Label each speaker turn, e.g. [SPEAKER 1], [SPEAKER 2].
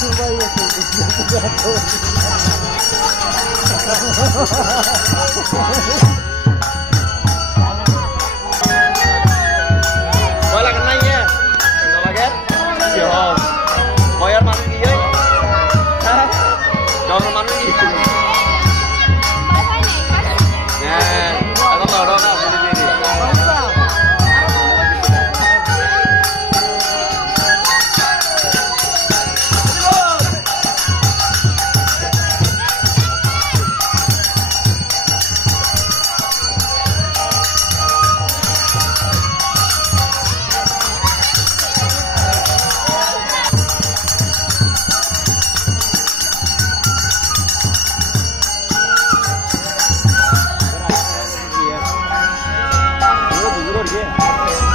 [SPEAKER 1] সবাই বসে
[SPEAKER 2] और ये